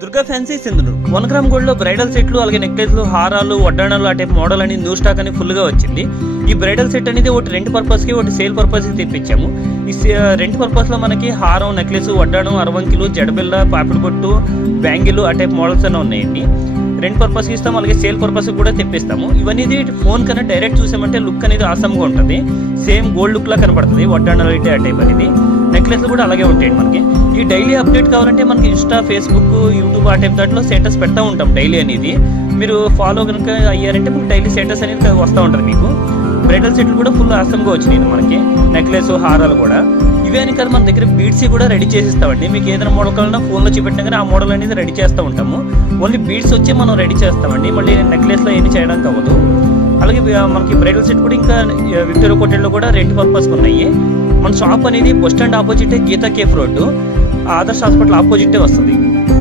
Durga fancy సింధులు 1 gram gold లో bridal సెట్లు అలాగే నెక్లెస్లు హారాలు వడ్డాణాలు ఆ టైప్ మోడల్ అని న్యూ స్టాక్ అని ఫుల్ గా వచ్చింది. ఈ బ్రైడల్ సెట్ అనేది ఒకటి రెంట్ పర్పస్ కి ఒకటి సేల్ పర్పస్ కి తెప్పించాము. ఈ రెంట్ పర్పస్ లో మనకి హారం నెక్లెస్ వడ్డాణం అరవంకిలు జడబిల్ల పాపిడి బొట్టు బ్యాంగిల్ ఆ టైప్ మోడల్స్ అన్నీ ఉన్నాయండి. రెంట్ పర్పస్ ఇస్తాము అలాగే సేల్ పర్పస్ కూడా తెప్పిస్తాము. ఇవన్నీ ఫోన్ కన్నా డైరెక్ట్ చూసామంటే లుక్ అనేది ఆసమ్గా ఉంటుంది. సేమ్ గోల్డ్ లుక్ లా కనబడుతుంది వడ్డాణాలు అయితే ఆ టైప్ అనేది. నెక్లెస్లు కూడా అలాగే ఉంటాయండి. మనకి ఈ డైలీ అప్డేట్ కావాలంటే మనకి ఇన్స్టా ఫేస్బుక్ యూట్యూబ్ ఆ టైప్ దాంట్లో స్టేటస్ పెడతా ఉంటాం డైలీ అనేది. మీరు ఫాలో కనుక అయ్యారంటే మీకు డైలీ స్టేటస్ అనేది వస్తూ ఉంటుంది. మీకు బ్రైడల్ సెట్లు కూడా ఫుల్ ఆసమ్గా వచ్చినాయి మనకి. నెక్లెస్ హారాలు కూడా ఇవే అని కాదు, మన దగ్గర బీడ్స్ కూడా రెడీ చేసిస్తామండి. మీకు ఏదైనా మోడల్ కావాలన్నా ఫోన్లో చూపెట్టినా కానీ ఆ మోడల్ అనేది రెడీ చేస్తూ ఉంటాము. ఓన్లీ బీడ్స్ వచ్చి మనం రెడీ చేస్తామండి. మళ్ళీ నెక్లెస్లో ఏమి చేయడానికి అవ్వదు. అలాగే మనకి బ్రైడల్ సెట్ కూడా ఇంకా విక్టోరియా కోటెల్లో కూడా రెంట్ పర్పస్ ఉన్నాయి. మన షాప్ అనేది బస్ స్టాండ్ ఆపోజిటే Geetha cafe road Adarsh hospital ఆపోజిటే వస్తుంది.